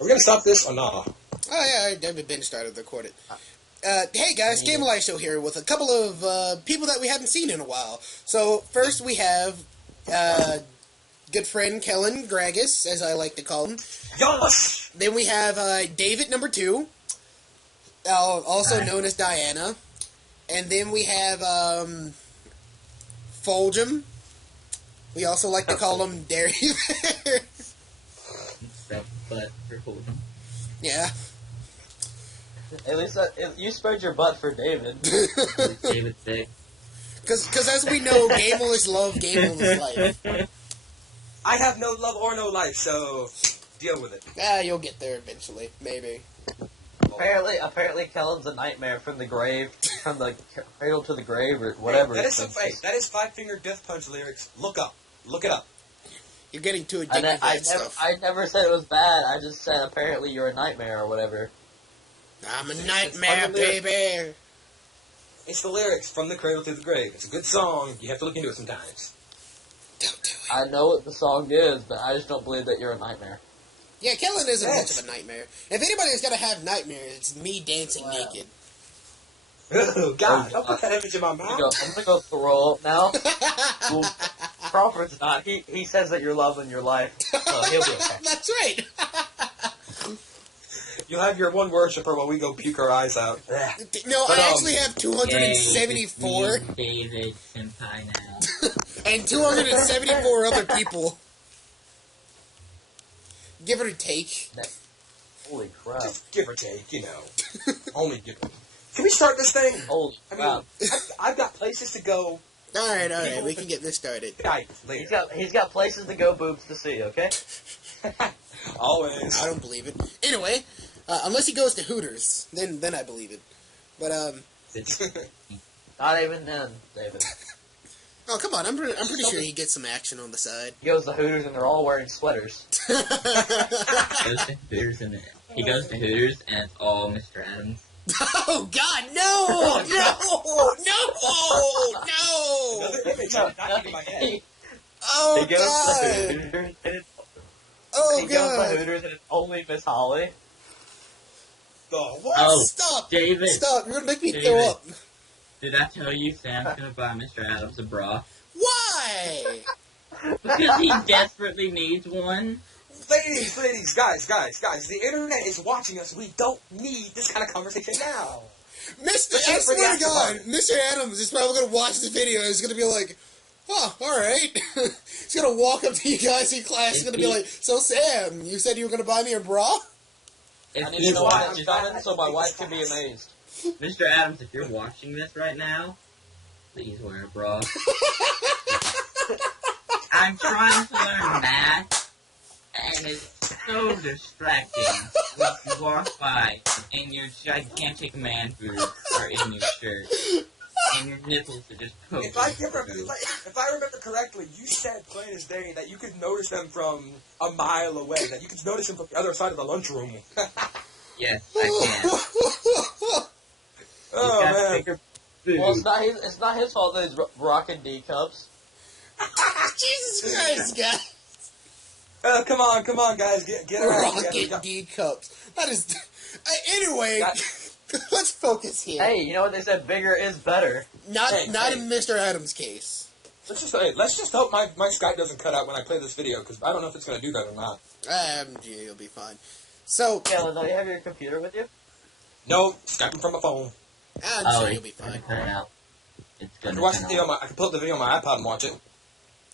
we gonna stop this or nah? Oh yeah, I've been started to record it. Hey guys, Gamel Show here with a couple of people that we haven't seen in a while. So first we have good friend Kellen Gragus, as I like to call him. Yes! Then we have David number 2, also known as Diana. And then we have Foljam. We also like to call him Dairy Bear. But for Foljam. Yeah. At least you spread your butt for David. David sick. Because as we know, Gamel is love, Gamel is life. I have no love or no life, so deal with it. You'll get there eventually, maybe. Apparently, Kellen's a nightmare from the grave, from the cradle to the grave, or whatever. That is Five Finger Death Punch lyrics. Look it up. You're getting too addicted to that stuff. I never said it was bad. I just said apparently you're a nightmare or whatever. I'm a nightmare, baby. It's the lyrics from the cradle to the grave. It's a good song. You have to look into it sometimes. Don't do it. I know what the song is, but I just don't believe that you're a nightmare. Yeah, Kellen isn't much of a nightmare. If anybody's gonna have nightmares, it's me dancing naked. Oh, God. Don't put that image in my mouth. I'm gonna go throw up now. Well, Crawford's not. He says that you're loving your life, so he'll be okay. That's right. You'll have your one worshiper while we go puke our eyes out. No, I actually have 274. David Senpai now. And 274 other people. Give or take. Holy crap. Just give or take, Only give or take. Can we start this thing? Holy crap. I've got places to go. Alright, we can get this started. He's got places to go, boobs to see, okay? Always. I don't believe it. Anyway, unless he goes to Hooters, then I believe it. But, Not even then, David. Oh, come on, I'm pretty sure he gets some action on the side. He goes to Hooters and they're all wearing sweaters. He goes to Hooters and it's all Mr. Adams. Oh, God, no! Oh, he goes God! to Hooters and it's... Oh, he goes to Hooters and it's only Miss Holly. What? Oh, Stop! David! Stop, you're gonna make me David. throw up. Did I tell you Sam's gonna buy Mr. Adams a bra? Why? Because he desperately needs one. Ladies, guys, the internet is watching us. We don't need this kind of conversation now. I swear to God, Mr. Adams is probably going to watch the video and he's going to be like, oh, alright. He's going to walk up to you guys in class and going to be like, so Sam, you said you were going to buy me a bra? I need to know why I'm done so my wife can be amazed. Mr. Adams, if you're watching this right now, please wear a bra. I'm trying to learn math. And it's so distracting when you walk by and your gigantic man boobs are in your shirt and your nipples are just poking. If I remember correctly, you said plain as day that you could notice them from a mile away, that you could notice them from the other side of the lunchroom. Yes, I can. Oh, man. Well, it's not his fault that he's rocking D cups. Jesus Christ, guys. Come on, guys, get around. Rocket D cups. That is... anyway, let's focus here. Hey, you know what they said? Bigger is better. Not in Mr. Adams' case. Let's just hope my Skype doesn't cut out when I play this video, because I don't know if it's going to do that or not. Yeah, you'll be fine. So... Kellen, do you have your computer with you? No, Skyping from my phone. I'm sure you'll be fine. It's gonna I can pull up the video on my iPod and watch it.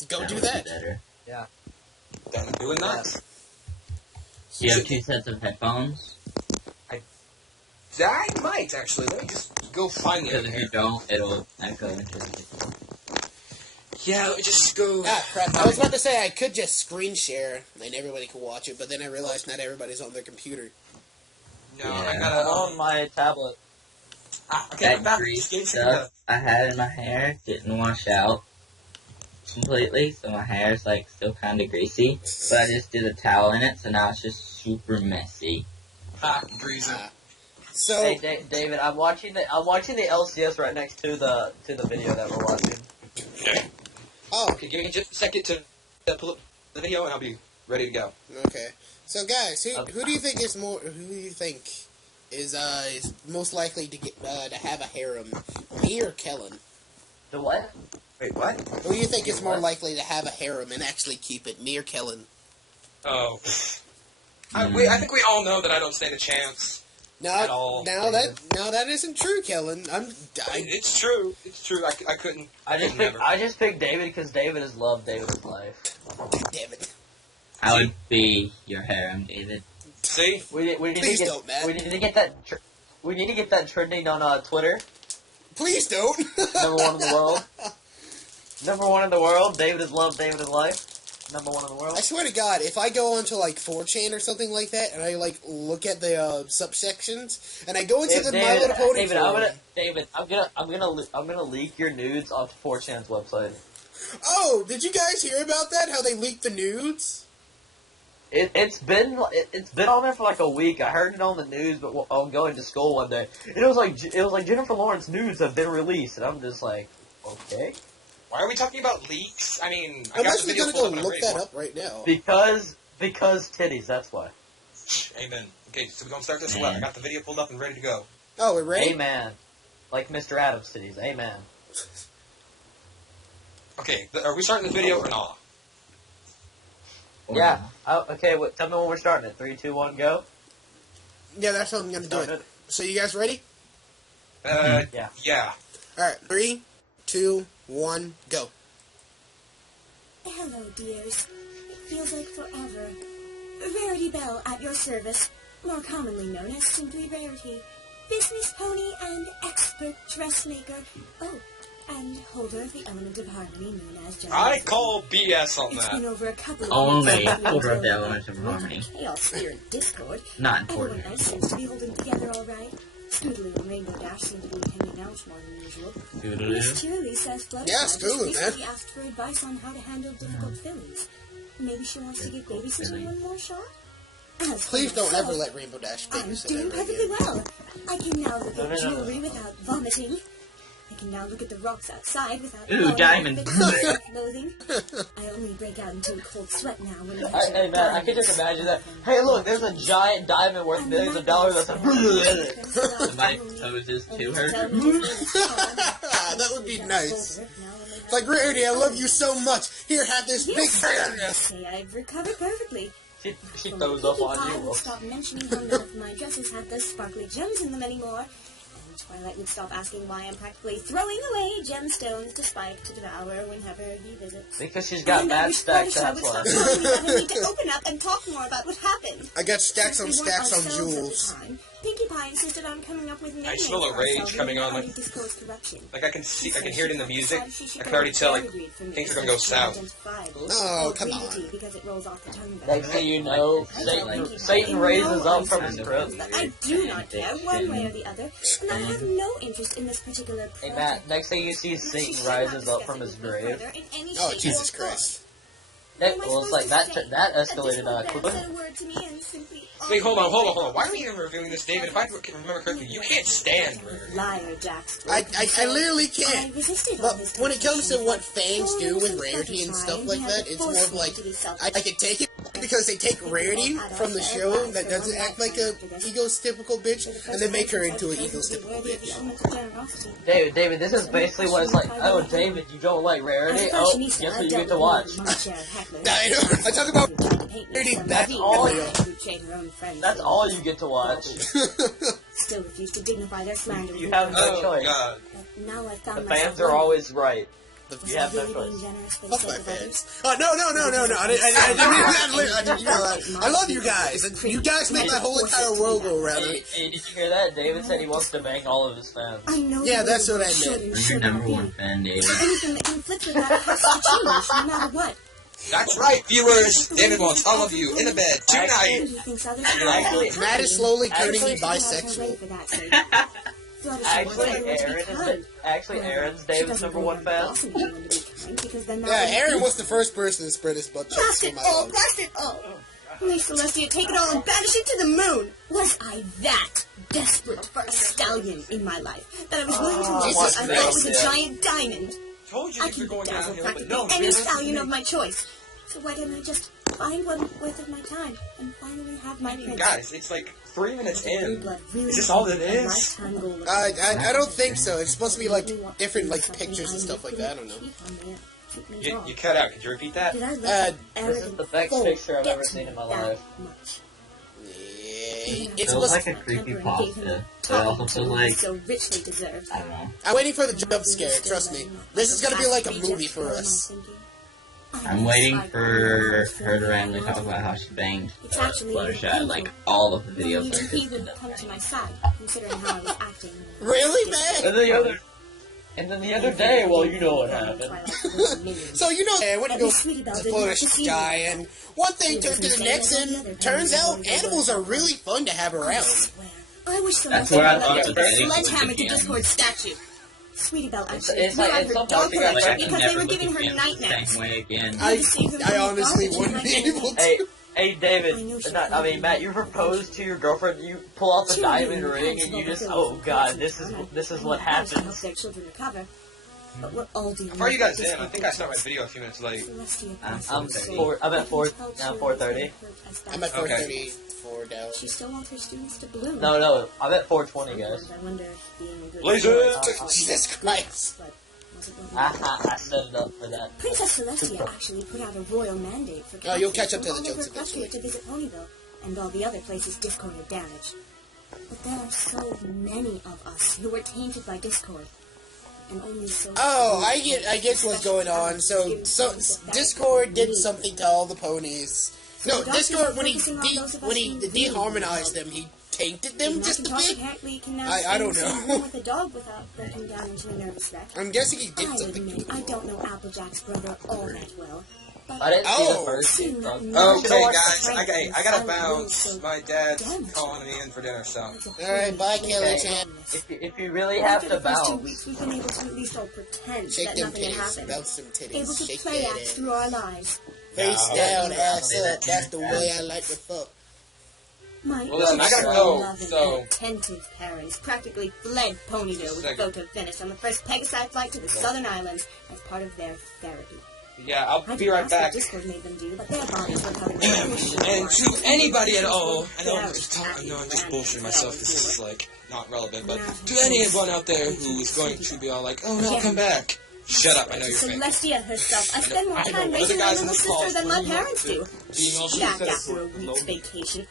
Go do that. Better. Yeah. Then I'm doing that. Do you have 2 sets of headphones? I might, actually. Let me just go find it. Because if you don't, it'll echo into the... Yeah, let me just go... Crap. I was about to say I could just screen share and everybody could watch it, but then I realized not everybody's on their computer. No, Yeah. I gotta... On my tablet. Okay, That grease stuff I had in my hair didn't wash out completely, so my hair is like still kind of greasy. But I just did a towel in it, so now it's just super messy. Greaser. So, Hey, David, I'm watching the LCS right next to the video that we're watching. Okay, give me just a second to pull up the video, and I'll be ready to go. Okay. So, guys, who do you think is more? Who do you think is most likely to get to have a harem? Me or Kellen? The what? Wait, what? Who do you think is more likely to have a harem and actually keep it? Me or Kellen? Oh. I think we all know that I don't stand a chance. At all, that isn't true, Kellen. It's true. It's true. I couldn't. I just picked David because David is love. David is life. Damn it. I would be your harem, David. See? We need Please to get, don't, Matt. We need to get that. We need to get that trending on Twitter. Please don't. Number one in the world. Number one in the world. David is love. David is life. Number one in the world. I swear to God, if I go onto like 4chan or something like that, and I like look at the subsections, and I go into the My Little Pony forum, I'm gonna leak your nudes onto 4chan's website. Oh, did you guys hear about that? How they leaked the nudes? It's been on there for like a week. I heard it on the news, but I'm going to school one day. It was like Jennifer Lawrence nudes have been released, and I'm just like, okay. Why are we talking about leaks? I mean, I I'm got the actually video gonna pulled go up. look that up right now. Because titties. That's why. Amen. Okay, so we're gonna start this or what? I got the video pulled up and ready to go. Oh, we're ready? Amen. Like Mr. Adams titties. Amen. Okay, are we starting the video or not? Yeah. Okay. Tell me when we're starting it. 3, 2, 1, go. Yeah, that's how I'm gonna do it. So you guys ready? Yeah. Yeah. Alright, 3, 2, 1, go. Hello, dears. It feels like forever. Rarity Bell at your service, more commonly known as simply Rarity. Business pony and expert dressmaker. Oh, and holder of the element of harmony known as Gemini. I call BS on It's that. been over a couple of Only years since holder of the we element of harmony. Chaos here in Discord. Not Everyone important. else seems to be holding together all right. Scoodly and Rainbow Dash seem to be hanging out more than usual. Miss Cheerly says Fluttershy Yeah, just Scoodly, recently asked for advice on how to handle difficult feelings. Maybe she wants to give babysitting one more shot? As for Please don't myself, ever let Rainbow Dash I'm babysit doing ever perfectly again. well. I can now look at No. jewelry without vomiting. I can now look at the rocks outside without Ooh, falling diamond. out of my clothing. I only break out into a cold sweat now when I Hey man, I can just imagine that. Hey, look, there's a giant diamond worth millions of dollars. That's Somebody proposes to her. That would be nice. It's like, Rarity, I love you so much. Here, have this big fan. Say I've recovered perfectly. she throws up on I you. would stop mentioning how none of my dresses had those sparkly gems in them anymore. And Twilight would stop asking why I'm practically throwing away gemstones to Spike to devour whenever he visits. Because she's got And mad stacks, I that's would why. stop telling me that I need to open up and talk more about what happened. I got stacks on Since we stacks weren't on ourselves at the jewels. time, Pinkie Pie insisted on coming up with names smell a for rage ourselves coming and on, how like- we disclose corruption. Like I can hear it in the music. She I can already tell like read from things are gonna go south. Oh, come on. Because it rolls off the tongue better. Next thing you know, Satan raises up from his grave. But I do not care one way or the other, and I have no interest in this particular Hey project. Matt, next thing you see, Satan rises up from his grave. Oh, Jesus Christ. Well, it's like that escalated quickly. Wait, hold on. Why are we even reviewing this, David? If I can remember correctly, you can't stand Rarity. Liar, Jax. I literally can't. But when it comes to what fans do with Fluttershy Rarity and stuff like that, it's more of forced me like, to be selfish. I can take it because they take Rarity from the show that doesn't act like a egotistical bitch, and then make her into an egotistical bitch. David, this is basically what it's like. Oh, David, you don't like Rarity? Oh, guess what you get to watch? I talk about Rarity back That's all you get to watch. Still refuse to dignify their slander. You have no Oh choice. God. Now I The found fans are always right. You have no being choice. generous for the Fuck my sake of others. fans. Oh, no. I didn't mean that. I love you guys. You guys make my whole entire world go around. Hey, did you hear that? David said he wants to bang all of his fans. I know Yeah, that that's what I should meant. and I'm should your not number be. one fan, David. Anything that conflicts with that has to change, no matter what. That's right, viewers. David wants all of you in a bed tonight. He thinks others Actually, Matt is slowly turning Actually- bisexual. Actually, Aaron's David's number one fan. Yeah, Aaron was the first person to spread his butt cheeks Blast to it my all! love. Blast it all! May Celestia take it all and banish it to the moon! Was I that desperate for a stallion in my life that I was willing to risk Jesus what I thought was a Christ, yeah. giant diamond? Told you I these were can going dazzle downhill, but practically no. any David, stallion of my choice. So why didn't I just find one worth of my time and finally have my prince. Guys, it's like 3 minutes in. Blood really Is this all it a is? lifetime goal of I don't think so. It's supposed to be like different like pictures and stuff like that. I don't know. You cut out. Could you repeat that? Did I let that This is arrogant the best fool picture I've get ever to seen in my me that life. much? It's Feels supposed like a creepy pasta, but it also feels like, so richly deserved. I don't know. I'm waiting for the jump scare, trust me. This is gonna be like a movie for us. I'm waiting for her to randomly talk about how she banged It's actually Fluttershy, like all of the videos Even like he this. would come to my side, considering how I was acting. Really, man? And then the other day, well, you know what happened. So you know, I went to go to Fluttershy, and one thing turned to the next, and turns out animals are really fun to have around. I wish someone That's where I would thought let the me dating was sledgehammer to began. Discord statue. Sweetie Belle actually It's threw like- out it's her something dog like collection I can because they never were look giving at her him the nightmares. same way again. I honestly wouldn't be able to. Hey, David. I mean, Matt. You propose to your girlfriend. You pull out the diamond ring, and you just, oh god, this is what happens. Their children recover. But we're all dealing How far are you guys with in? I think I started my video a few minutes late. I'm at 4:30. I'm at 4:34 down. She still wants her students to bloom. No, I'm at 4:20, guys. I wonder if being a good Blazer! Jesus Christ. but wasn't really I set it up for that. Princess Celestia actually put out a royal mandate for Oh, you'll catch up to the all of jokes her eventually. country to visit Ponyville and all the other places Discord had damaged. But there are so many of us who were tainted by Discord. And only so Oh, I guess what's going on. So Discord did something to all the ponies. No, Discord when he deharmonized them, he tainted them just a bit. I don't know. With a dog without breaking down into a nervous wreck. I'm guessing he did I something to admit, I them. don't know Applejack's brother all that well. But I didn't see the Oh. first seeing two. that Okay, no guys, strength I gotta and bounce. silent will My dad's damage calling me in for dinner, so. is a Alright, bye, holy Kelly thing. Chan. If you really have After to the first 2 bounce, weeks, we've been able to at least all pretend Shake that them nothing had titties, happened. bounce them Able titties, to shake play that act ass. through our lives. Face down, ass up, that's the way I like to fuck. My Well, listen, I gotta go, loving so- and attentive parents practically fled Ponyville with Second. photo finish on the first Pegasi flight to the Southern Islands as part of their therapy. Yeah, I'll I be didn't right ask what back. Discord made them do, but their bodies were covered And to anybody at all, I know I'm just bullshitting myself. This is like not relevant, but to anyone out there who is going to be all like, "Oh no, I'll come back." Shut up! I know you're fake. Celestia herself. I spend more I know time other raising my guys in little this sister call than my were parents do. being all Back shit. after a week's vacation.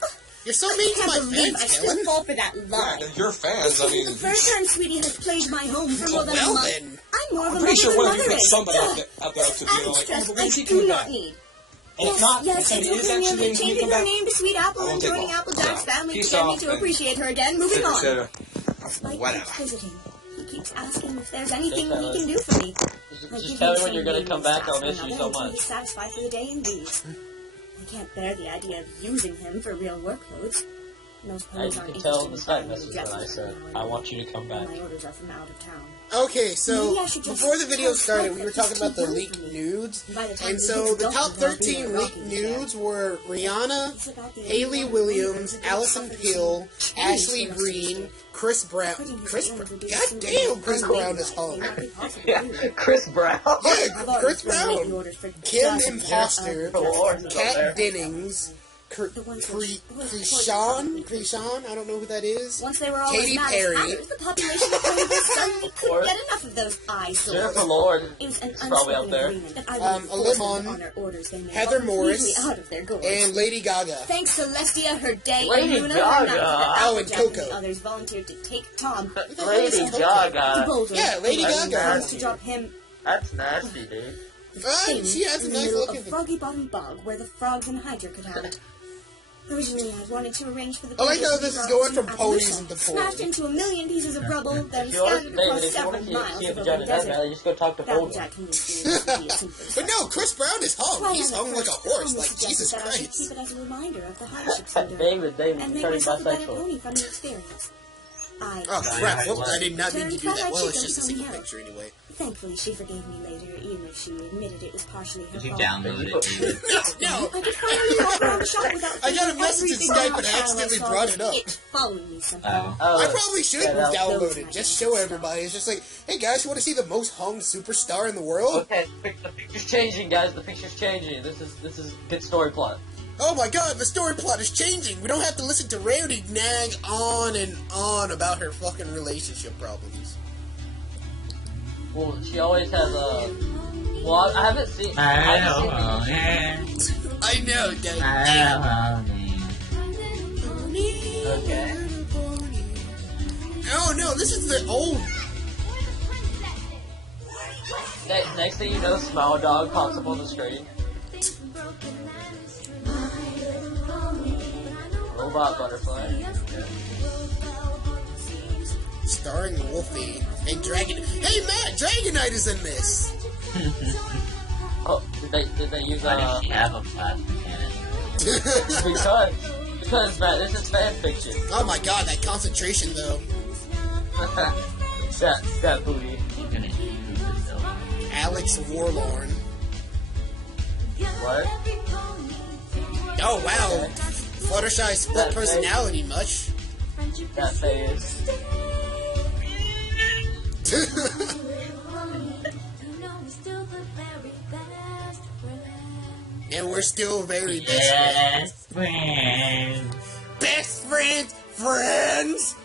You're so I mean to can't my believe I fans, still Kellen. fall for that Yeah, lie. they're your fans. This I isn't mean, the first time Sweetie has played my home for more than a Well month. then. I'm more of a I'm pretty mother sure than one of you mother put is. somebody Ugh. out there to be Added like, "Oh, stress but I when she do came not back?" need. And if not, Yes, and it it took is her actually nearly when you changing come her back. name to Sweet Apple I and won't take joining long. Applejack's No. family Peace to get me off, to and appreciate her again. Moving on. Etc. Despite Whatever. keeps visiting, he keeps asking if there's anything Just he can do for me. just tell me when you're gonna come back. I'll miss you so much. He's satisfied for the day and leaves. I can't bear the idea of using him for real workloads. Most As ponies you aren't can tell interested in the in Skype finding message new that I dresses said, now I and want you to come then. back. My orders are from out of town. Okay, so Maybe I should just before the video tell started, Spike we that were talking he's about the too leaked young for me. nudes, By the time and he so gets the adult, top he'll be 13 a leaked rocking nudes were Rihanna, It's about the Haley only Williams, one who Allison can Pill, suffer Ashley the Green, Chris Brown. Putting his Chris hand Brown. to do God something damn, Chris unmade Brown is hung. may not be possible Yeah, anyway. Chris Brown. Yeah, I've already Chris formulated the Brown. orders for Kim dozens of Imposter, The Lord is up there. Kat Dennings, The ones which- Krishan, I don't know who that is. Once they were all Katy as mad Perry. as hatters, the population of Ponyville suddenly couldn't get enough of those eyesores. Jennifer Lord It was an is probably up unspoken there. agreement that I would force them Olivon, to honor orders they made Heather while Morris, completely out of their gourds. and Lady Gaga. Thanks Celestia, her day, Lady and Luna, Gaga. her night, that Oh, and Applejack Coco. the others volunteered to take Tom. Lady to Gaga. Boulder. Yeah, Lady That's Gaga. nasty. To drop him That's nasty, dude. She has a in the nice middle looking of Froggy Bottom Bog, where the frogs and Hydra could have it. Originally, I wanted to arrange for the I like how ponies this to is be going brought from to ponies Appalachia, into porn. smashed into a million pieces of rubble, then If you want, scattered David, across if you several want to miles see a of vagina open that desert. bad, just go talk to Boulder. Applejack can use the But no, Chris Brown is hung. He's hung like a horse, like Jesus that I should Christ. keep it as a reminder of the hardships endured, David, and make turning myself a better bisexual. pony from the experience. Oh crap! Whoops, I did not mean to do that. Well, it's just a single Pony picture anyway. Thankfully, she forgave me later, even if she admitted it was partially her Did you fault. download it? No, I could follow you all around the shop without I got a message in everything Skype on and I file accidentally saw brought was it up. following me somehow. Oh. I probably should yeah, that- download it. Just show everybody. It's just like, hey guys, you want to see the most hung superstar in the world? Okay, the picture's changing, guys. The picture's changing. This is good story plot. Oh my god, the story plot is changing. We don't have to listen to Rarity nag on and on about her fucking relationship problems. Well, she always has a. Well, I haven't seen. I know, Dad. Okay. Oh no, this is the old. Next thing you know, Smile Dog pops up on the screen. Robot Butterfly. Starring Wolfie and Dragon. Hey Matt, Dragonite is in this. Oh, did they use Why does she have a plasma cannon? because Matt, this is fan fiction. Oh my god, that concentration though. that booty. She's gonna shoot herself. Alex Warlorn. What? Oh wow, Fluttershy split That personality much. That face. And we're still very best Best friends. Best friends! Friends!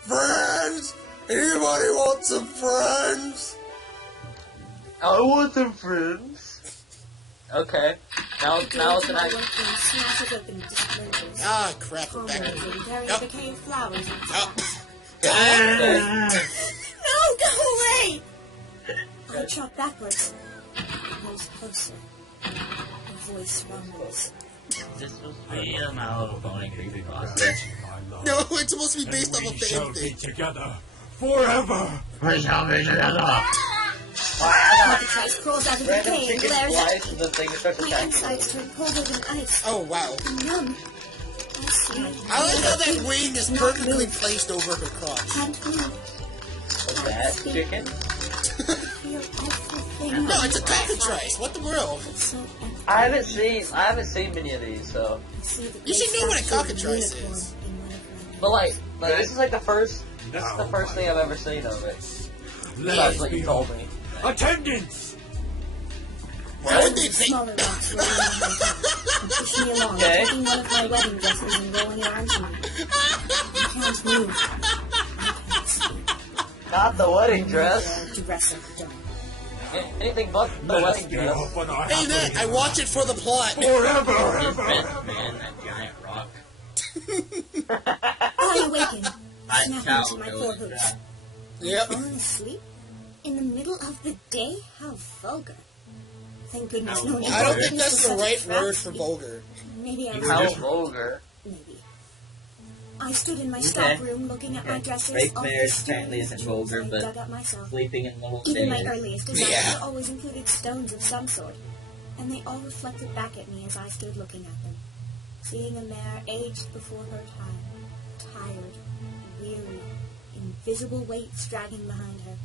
Friends! Anybody want some friends? I want some friends. Okay. Now it's an action. Ah, crap, we're back. Carry Nope. a bouquet of flowers. Oh. No, go away! I trot backwards. Nose closer. Her voice rumbles. This was real, my little pony creepypasta. No, it's supposed to be based off a fan thing. Together forever. We shall be together. Cockatrice crawls out of the Random bouquet and chicken glares at flies and the thing starts my attacking. insides turn colder than ice. Oh, wow. Numb. I see. I like how that wing is perfectly placed over her crotch. Can't move. That chicken? Feel everything. No, it's a cockatrice. What the world? So empty. I haven't seen many of these, so. See the You should know what a statue of cockatrice unicorn is. in one of my But like this is like the first. This is the first thing I've ever seen of it. Besides what you told me. Attendance. How would they think? smaller rocks rolling on my head. Push me along, Okay. taking one of my wedding dresses and rolling it onto me. I can't move. I can't speak. Not the wedding dress. To wrestle done. Anything but the Let us wedding get dress. off on our Hey, Matt, I watch it for the plot. forever. His best man, that giant rock. I awaken, I snapping shall to my go four with hooves. that. Yep. Falling asleep? In the middle of the day? How vulgar. Thank goodness How no one I don't think was that's the such a right crap word for sleep. vulgar. Maybe I was How vulgar. Maybe. I stood in my Okay. stock room looking at my dresses. Fake all the marriage stones apparently isn't vulgar, I but dug up myself. sleeping in little Even my days. earliest designs Yeah. always included stones of some sort, and they all reflected back at me as I stood looking at them, seeing a mare aged before her time, tired, weary, invisible weights dragging behind her.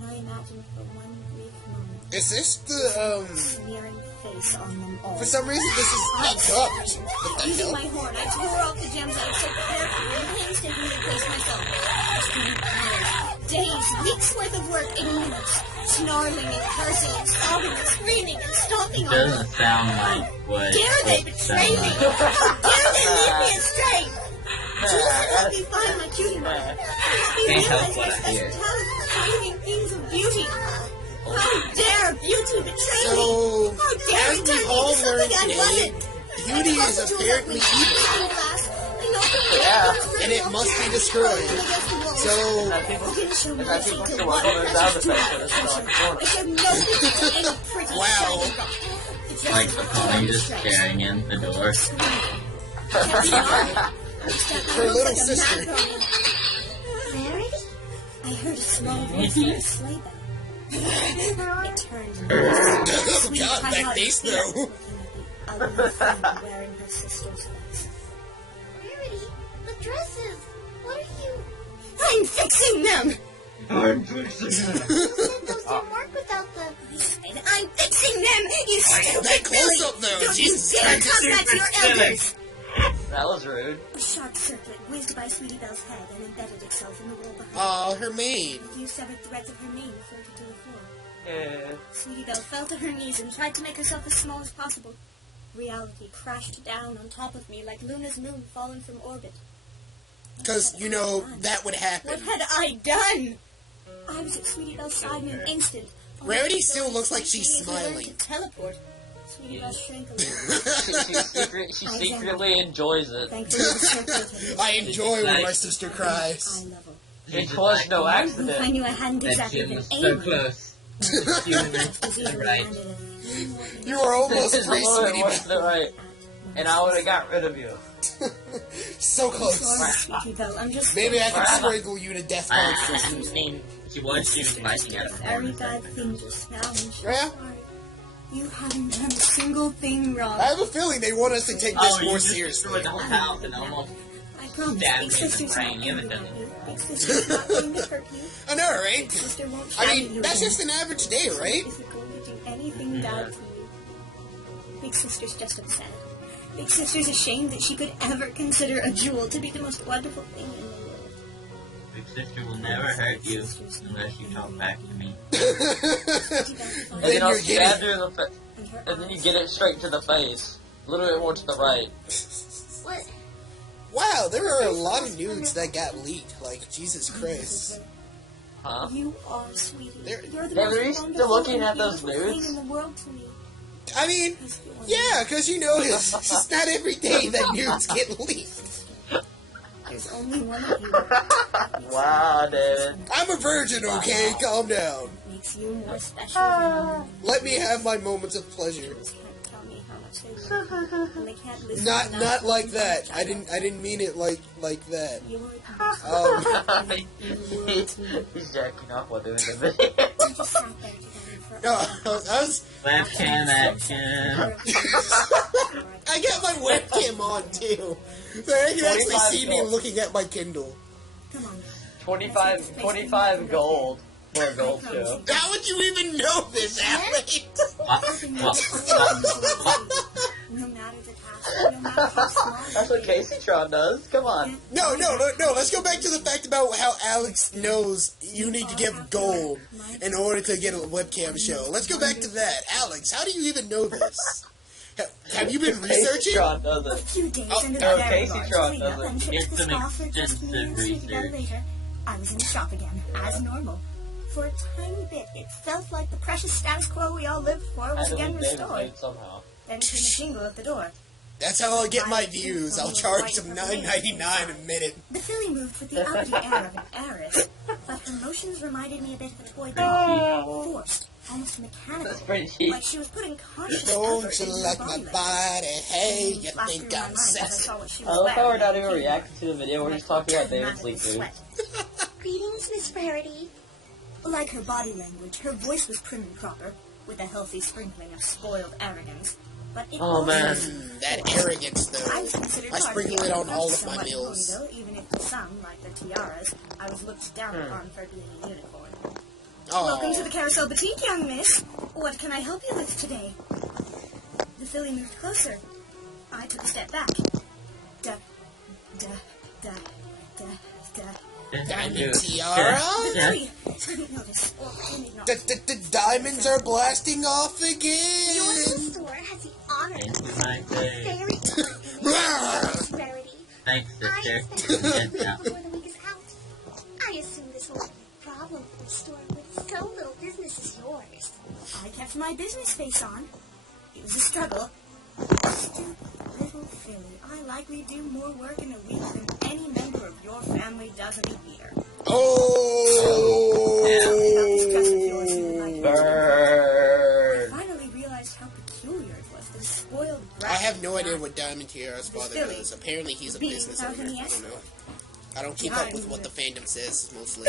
And I imagined for one brief moment Is this the, sneering face on them all. for some reason this is cupped. What the Using hell? my horn, I tore off the gems I had so carefully and painstakingly placed myself. I spent hours, days, weeks worth of work in minutes, snarling and cursing and sobbing and screaming and stomping on them. Doesn't sound like what Dare they it betray sounds me? like. How dare they leave me astray? Jules had helped me find my cutie mark. Help me Can't help realize my what I special hear. talent for finding things of beauty. How dare beauty betray So, me? How dare as it we turn me all into something learned I today, wasn't? beauty is apparently evil, and it must be destroyed. So, I've had people still work on their sound effects for this stuff. wow. Like the pony just staring in the door. Her little sister. Mary? I heard a small voice on a sleigh bell. It turned and Oh god, that face though. ugly friend wearing her sister's face. Rarity, the dresses. What are you? I'm fixing them. Those don't work without the... I'm fixing them, you stupid That close up Billy! though, Don't Jesus you dare Christ. talk back to your Silly. elders! That was rude. A sharp circlet whizzed by Sweetie Belle's head and embedded itself in the wall behind her. Oh, her maid. A few severed threads of her mane floated to the floor. Yeah. Sweetie Belle fell to her knees and tried to make herself as small as possible. Reality crashed down on top of me like Luna's moon fallen from orbit. Because, you know, that would happen. What had I done? I was at Sweetie Belle's side in an instant. Rarity still looks like she's Learned smiling. to teleport. Sweetie Belle shrank a little. She secretly enjoys it. Thankfully, the circlet had I enjoy when my sister eye cries. level. It was no I accident. knew I hadn't That exactly gym been was so aiming. close. You went to the right. You were almost This is a free, little bit sweetie. worse than right. And I would have got rid of you. So close. Sorry, Sweetie Belle. I'm just... Maybe I can strangle you to death monsters. I mean, she was shooting fighting out of Very corners. bad thing just now. And she's Yeah? sorry. You haven't done a single thing wrong. I have a feeling they want us to take this Oh, you more just seriously. destroyed the whole house and almost... I promise. Stab Big me in the Sister's brain. not You haven't going done to hurt you. Big Sister's not going to hurt you. I know, right? Big Sister won't I shout at mean, you that's again. just an average day, right? Isn't going to do anything bad to you. Big Sister's just upset. Big Sister's ashamed that she could ever consider a jewel to be the most wonderful thing in the world. Big sister will never hurt you unless you talk back to me. And then I'll you're getting- stab you in the face. And then you get it straight to the face. A little bit more to the right. What? Wow, there are a lot of nudes that got leaked. Like, Jesus Christ. Huh? You are, sweetie. They're- You're the They're most really still wonderful looking and at those beautiful thing nudes? in the world to me. I mean, yeah, because you know, it's not every day that nudes get leaked. There's only one of you. Wow, David. I'm a virgin, okay? Calm down. Makes you more special. Let me have my moments of pleasure. Can't tell me how much they love you, and they can't listen Not enough like to that. each I other. didn't mean it like that. You were He's jacking off while doing the video. We just sat there together for No, I was. Webcam action. I got my webcam on too, so I can actually 25 see me gold. looking at my Kindle. Come on. 25 gold for a gold show. How would you even know this, Allie? No matter the task, no matter how small. That's what Casey Tron does. Come on. No. Let's go back to the fact about how Alex knows you need to give gold in order to get a webcam show. Let's go back to that. Alex, how do you even know this? Have you been Casey researching? Tron does A it. few days Oh, into no, the Casey very Tron large cleanup doesn't. and shipped It's to the some spa for just extensive minutes to get research. later, I was in the shop again, as normal. For a tiny bit, it felt like the precious status quo we all lived for I was again believe David restored. played somehow. Then came a jingle at the door. That's how I'll get my views. I'll charge them $9.99 a minute. The filly moved with the uppity air of an heiress, but her motions reminded me a bit of a toy doll. Forced, almost mechanical. That's pretty cheap. Like she was putting conscious Don't effort you into like her my body language. body? Hey, you Flashed think through my I'm mind as I sexy? saw what she I was love how we're wearing. not even reacting to the video. We're just talking about David's Matted with sleep food. sweat. Greetings, Miss Rarity. Like her body language, her voice was prim and proper, with a healthy sprinkling of spoiled arrogance. But it Oh, man. That arrogance, I was though. considered I hardly sprinkle it on a all of somewhat my meals. pony, though, even if to some, like the tiaras, I was looked down upon for being a unicorn. Welcome to the Carousel Boutique, young miss. What can I help you with today? The filly moved closer. I took a step back. Da, da, da, da, da. Diamond tiara? Filly didn't notice, or pretended not to. The diamonds are blasting off Your again. store has the honor Into of my face. very Blargh. Miss Rarity. Thanks, I sister. expect Yes, now. before the week is out. I assume this won't be a problem for a store with so little business as yours. I kept my business face on. It was a struggle. Stupid little filly. I likely do more work in a week than any member of your family does in a year. Oh! This dress of yours you would like to Bird. I finally realized how peculiar it was. The spoiled I brat. have no idea what Diamond Tiara's father does. Apparently he's a business owner. I don't know. I don't keep up with what the fandom says, mostly.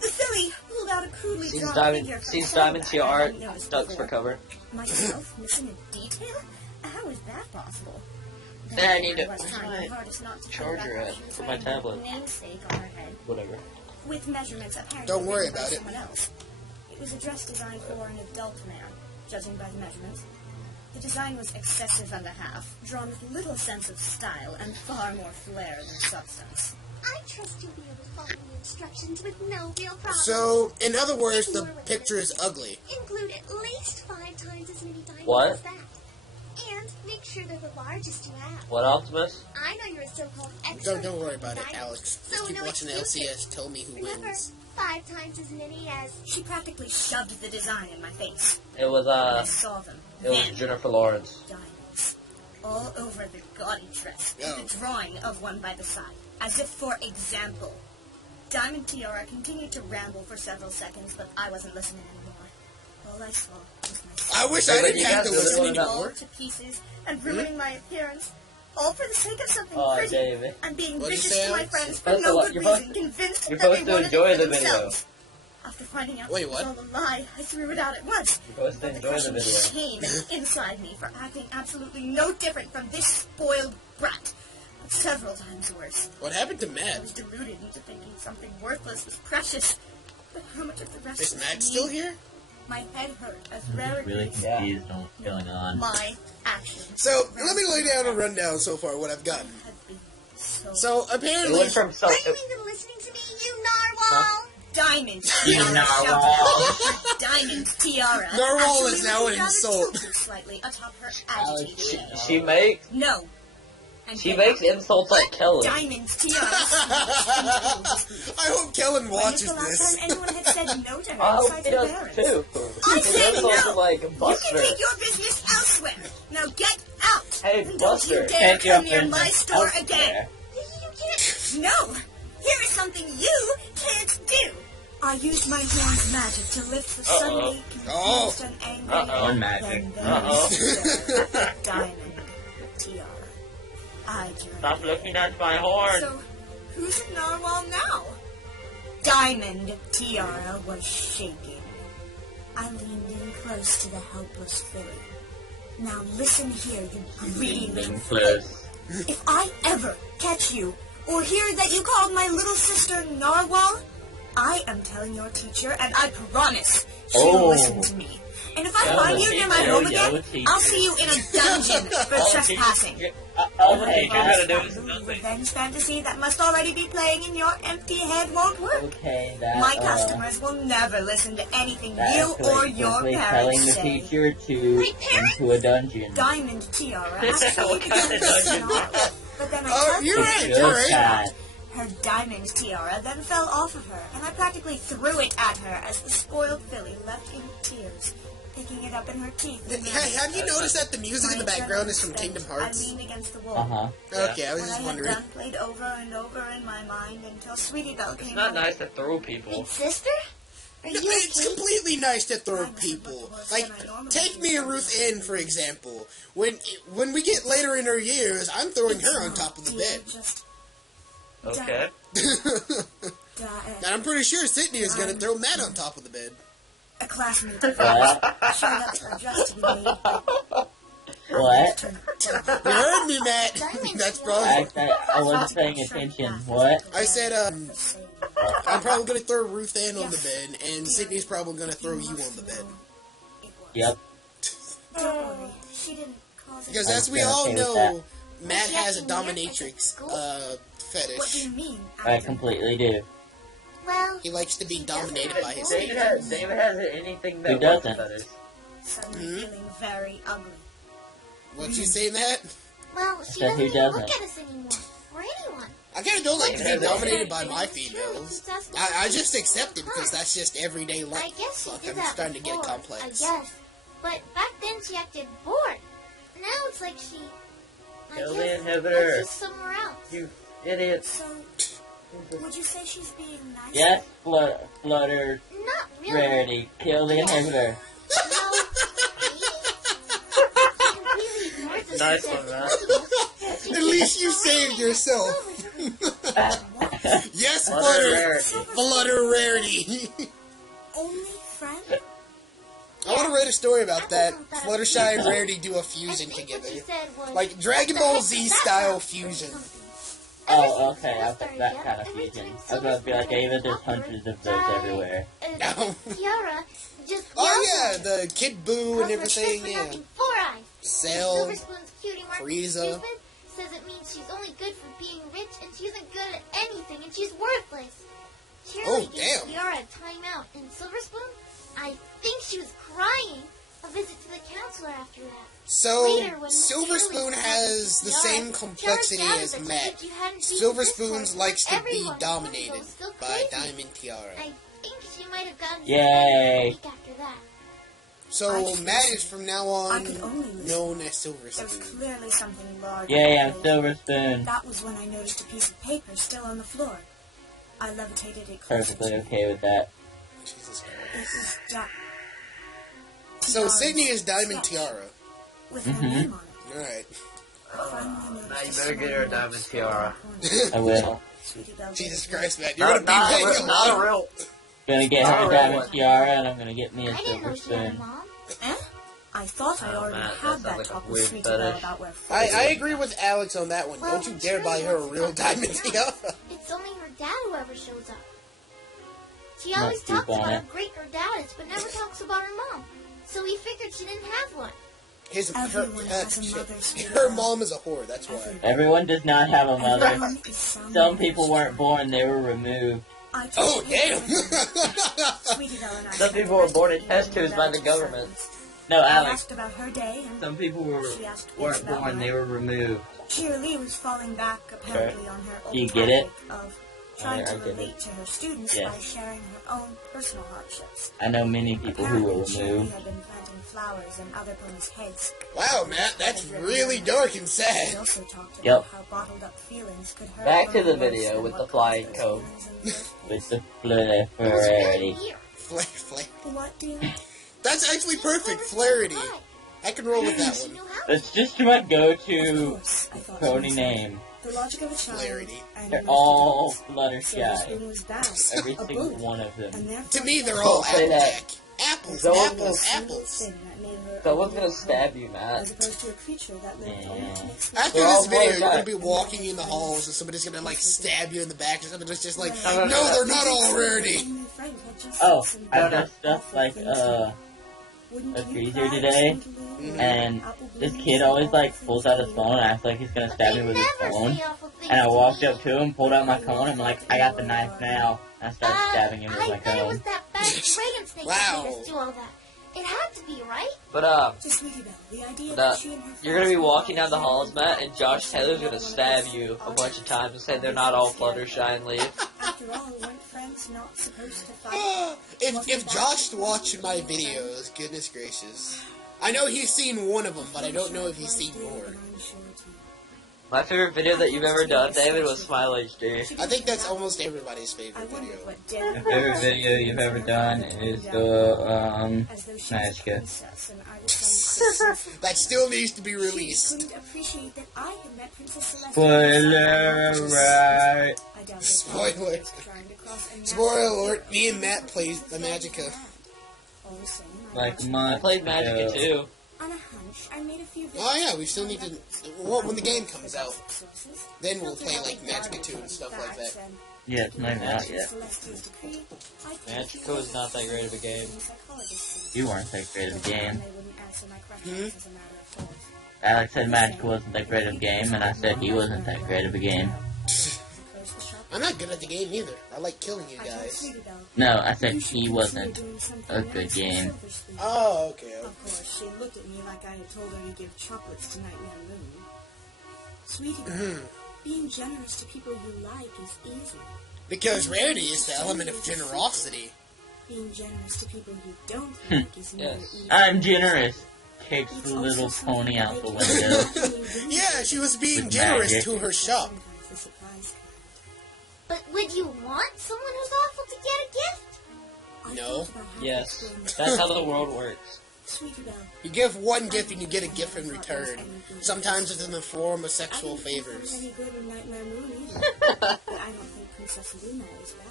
The filly pulled out a crudely Seems drawn Diamond, figure from seems a Diamond saddlebag I Tiara hadn't noticed ducks before. for cover. Myself missing a detail? How is that possible? Then I need to- was where's trying my my hardest not to charger cover at back for my the tablet? namesake on her head. Whatever. with measurements apparently Don't worry given by about it. someone else. It was a dress designed for an adult man, judging by the measurements. The design was excessive and a half, drawn with little sense of style and far more flair than substance. I trust you'll be able to follow the instructions with no real problem. So, in other words, the picture is ugly. Include at least 5 times as many diamonds What? as that. And make sure they're the largest you have. What, Optimus? I know you're a so-called expert. Don't worry about it, diamond, Alex. So Just keep no watching the excuses. LCS. Tell me who Remember, wins. 5 times as many as... She practically shoved the design in my face. It was, I saw them. it was Then, Jennifer Lawrence. diamonds. All over the gaudy dress, Oh. with a drawing of one by the side, as if for example. Diamond Tiara continued to ramble for several seconds, but I wasn't listening anymore. All I saw was my I wish I didn't you have guys to really listen wanna know- anymore. all to pieces and ruining my appearance. All for the sake of something Oh, pretty. David. And being What'd you vicious say, to my Alex? friends for You're no supposed good to- reason, convinced you're that they supposed to wanted enjoy it for the video. themselves. After finding out Wait, it was what? all a lie, I threw it out at once. You're supposed to But the enjoy the crushing video. shame inside me for acting absolutely no different from this spoiled brat. But several times worse. What happened to I Matt? was deluded into thinking something worthless was precious. But how much of the rest Is was Matt me? still here? My head hurt as Rarity Really confused on what's going on. my actions. So, let me lay down a rundown so far what I've gotten. Had been so So, It apparently... went from so... Are you even listening to me, you narwhal? Diamond You tiara. narwhal. Diamond tiara. Narwhal is Actually now an rather insult. tilted slightly atop her agitated She, head. she makes... No. And She get makes out. insults like Kelly. Diamond tiara. I hope Kellen When watches is the last this. time anyone had said no to her I hope besides he her does parents? too. I His said insults no. are like You can Buster. take your business elsewhere. Now get out. Hey, And Buster. Don't you dare Take your come near my business store elsewhere. again. You can't... No! Here is something you can't do! I used my horn's magic to lift the suddenly confused and angry. Horn magic. Then there Uh-oh. stood the diamond tiara. I joined Stop her. looking at my horn. So, who's a narwhal now? Diamond tiara was shaking. I leaned in close to the helpless filly. Now listen here, you greedy little Being filly. close. If I ever catch you, or hear that you called my little sister Narwhal, I am telling your teacher, and I promise she'll Oh. listen to me. And if I Yo, find you near my teacher, home yo, again, teacher. I'll see you in a dungeon for trespassing. All the But teacher's gonna do is that nothing. revenge fantasy that must already be playing in your empty head won't work. Okay, that, My customers will never listen to anything that you or actually your quickly parents telling the say. teacher to into a dungeon. Diamond tiara actually What kind began of to dungeon? snarl, but then I Oh, touched you're it. right, Good you're right. cat. Her diamond tiara then fell off of her, and I practically threw it at her as the spoiled filly left in tears, picking it up in her teeth. and Hey, have you noticed that the music in the my background is adrenaline from Kingdom spent, Hearts? I leaned against the wall. Uh-huh. Okay, I was What I just had wondering. done played over and over in my mind until Sweetie Belle It's came not home. nice to throw people. Big sister? Are you It's okay? completely nice to throw people. Like, take me and Ruth in, for example. When we get later in her years, I'm throwing her on top of the Dear, bed. just Okay. And I'm pretty sure Sydney is gonna throw Matt on top of the bed. a classmate What? showed up to her dress to be made. What? You heard me, Matt. That's probably. I wasn't paying attention. What? I said, I'm probably gonna throw Ruth Ann on the bed, and Sydney's probably gonna throw you on the bed. Yep. Don't worry, she didn't cause it. Because as we I'm all okay with know, Matt She has a actually knew dominatrix What do fetish. you mean? I completely do. Well, He likes to be dominated by his David has anything Who that doesn't? feathers. Suddenly Hmm? feeling very ugly. What you say, Matt? well, she Said doesn't who even look doesn't? at us anymore. Or anyone. I kind of don't like to be Yeah, dominated by my It's true, females. it's just I just accept it because that's just everyday I life. guess she Fuck, did I'm that starting to get before, complex. I guess. But back then she acted bored. Now it's like she... I Kill guess the inhibitor. lives just somewhere else. You idiots. So, would you say she's being nice? Yes, Flutter, Not really. Rarity, kill the inhibitor. Nice one, man. At least you saved yourself. Yes, Flutter Flutter. Rarity. Flutter Rarity. Only friend? I want to read a story about that. Fluttershy and Rarity do a fusion together. Like Dragon Ball Z style fusion. Oh, okay, I thought that kind of fusion. I was about to be like, Ava, there's hundreds of those everywhere. Tiara just Oh yells yeah, the Kid Boo and at her. everything. For Yeah, nothing, 4 eyes. Cell. Silver Spoon's cutie mark Frieza. stupid says it means she's only good for being rich and she isn't good at anything and she's worthless. Cheerily gave Tiara a timeout and Silver Spoon, I think she was crying. A visit to the counselor after that. So, Later, when Silver Shirley Spoon said has to the Tiara, same complexity Tiara as shouted Matt. that you hadn't beaten Silver this Spoons one. likes to be Everyone dominated was still by crazy. Diamond Tiara. I think she might have gotten Yay. a week after that. So, Matt is from now on I could only listen. known as Silver There was Spoon. clearly something large. Yay, I'm Silver Spoon. That was when I noticed a piece of paper still on the floor. I levitated it closer Perfectly to me. okay with that. Jesus It Christ. was dark. So, Sydney is Diamond Tiara. With her name on it. Alright. Now you better get her a diamond tiara. I will. Sweetie Belle Jesus gave it Christ, Matt. You're gonna be paying a Not a lot. real. Gonna get her a diamond tiara, and I'm gonna get me a I didn't know silver she had a spoon. mom. Eh? I thought I Oh, already Matt, that had sounds that like a talk with weird Sweetie Belle fetish. about where I agree with Alex on that one. Well, Don't you when dare buy Shirley her a wants to real talk to Diamond her, Tiara. It's only her dad who ever shows up. She Not always too talks about bad. how great her dad is, but never talks about her mom. So we figured she didn't have one. Everyone has a mother, shit. Sweetie Her Belle. mom is a whore, that's why. Everyone does not have a mother. Everyone is Some people weren't born, they were removed. I took Oh, her damn! Sweetie Belle and I Some spent people the were rest born of in the test evening tubes by the relatively government. silent. No, I Alex. asked about her day, and Some people she asked weren't about born, they were removed. Shirley was falling back apparently on her old Do you get it? tactic of trying I to get it. relate to her students Yes. by sharing her own personal hardships. I know many people who were Apparently, Shirley removed. had been planting flowers in other ponies' heads. Wow, Matt, that's really dark and She sad. also talked about Yep. how bottled up feelings could hurt Back to her the worse video than with what the flying caused those cone. feelings in the first With place. the It was really Rarity. weird. Flare. What, dear? That's actually perfect, Flarity. I can roll with that She one. knew how. That's just my Of go-to course, I thought pony to myself, name. the logic of a child, Flarity. and They're most all adults. Silver Fluttershy. Spoon was bad. Every a single bully. one of them. And therefore, To me, they're all Say that. Applejack. Apples, Someone's apples, gonna- apples. Someone's gonna stab you, Matt. As opposed to a creature that lived only to make sleep. After They're all this video, you're gonna Fluttershy. be walking in the halls and somebody's gonna like stab you in the back or something. It's just like, No, no, no, no. they're not all Rarity. Oh, I No, no. done stuff like, a freezer today, and this kid always like pulls out his phone and acts like he's gonna stab me with his Never phone. say awful things And I to walked me. up to him, pulled out my cone, and I'm like, I got the knife now. And I started stabbing him with my I bet it was cone. that bad dragon snake Wow. that made us do all that. It had to be, right? But To Sweetie Belle, the idea But, that she and her you're gonna be friends walking were down the all halls, Matt, and Josh Taylor's gonna stab you a bunch of times and say they're not all Fluttershy and leave. After all, weren't friends not supposed to fight? If Josh watched my videos, goodness gracious. I know he's seen one of them, but I don't know if he's seen more. My favorite video that you've ever done, David, was Smile HD. I think that's almost everybody's I favorite wondered video. what did My favorite video you've ever done is the, As though she was a Magica. princess and I was some Christmas. That still needs to be She released. couldn't appreciate that I had met Princess Celeste. Spoiler, right? I doubt it. Spoiler. Was trying to cross a Spoiler natural alert, me and Matt played the Magica. All the same, I Like watched I months played Magica ago. too. on a hunch, I made a few Oh yeah, we still need to, well, when the game comes out, sources. then we'll play like Magica 2 and stuff like that. Yeah, it's not even out yet. Celestia's decree, I Magica was not that great of a game. You weren't that great of a game. They wouldn't answer my questions as a matter of course. Alex said Magic wasn't that great of a game, and I said he wasn't that great of a game. Close the shop. I'm not good at the game either. I like killing you I told guys. Sweetie Belle, No, I said "You should he consider wasn't doing something a good nice game. for Silver Spoon." Oh, okay. Of course, she looked at me like I had told her to give chocolates to Nightmare Moon. Sweetie Belle, being generous to people you like is easy. Because Rarity is the element of generosity. Being generous to people you don't like is never Yes. easy. I'm generous. Kicks It's the also little something pony that out the they window. can do. Yeah, she was being With generous magic. to her shop. Sometimes the surprise But would you want someone who's awful to get a gift? kind. I No. thought about how to Yes, explain this. that's how the world works. Sweetie Belle, You give one gift and you get a gift in return. Sometimes it's in the form of I sexual didn't think there was favors. any good in Nightmare Moon either. But I don't think Princess Luna is bad.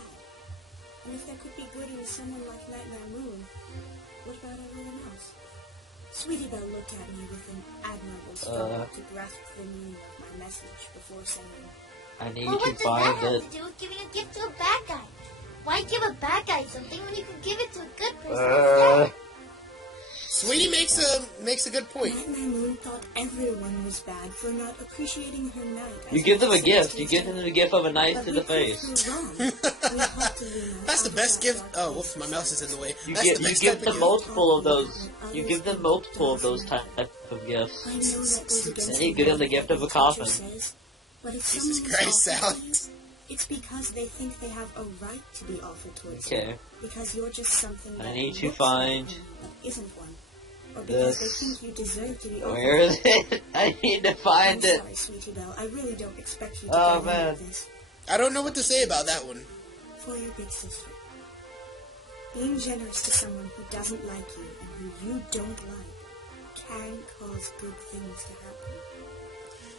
And if there could be good in someone like Nightmare Moon, what about everyone else? Sweetie Belle looked at me with an admirable struggle to grasp the meaning of my message before saying, I need Well, to what does that find it. have to do with giving a gift to a bad guy? Why give a bad guy something when you can give it to a good person instead? Sweetie makes a good point. Nightmare Moon thought everyone was bad for not appreciating her night. You give them a gift. You give them the gift of a knife to the face. That's the best gift. Oh, whoops, my mouse is in the way. You That's the best give type them of multiple of those. You give them multiple of those type of gifts. I know that goes against And you give them the gift of a coffin. But if Jesus someone Christ, is Sally. awful, it's because they think they have a right to be awful towards Okay. you. Because you're just something I that need to looks find like one, but isn't one. Or because this. they think you deserve to be awful. Where is it? I need to find I'm it. sorry, Sweetie Belle. I really don't expect you to Oh, get man. away with this. I don't know what to say about that one. For your big sister. Being generous to someone who doesn't like you and who you don't like can cause good things to happen.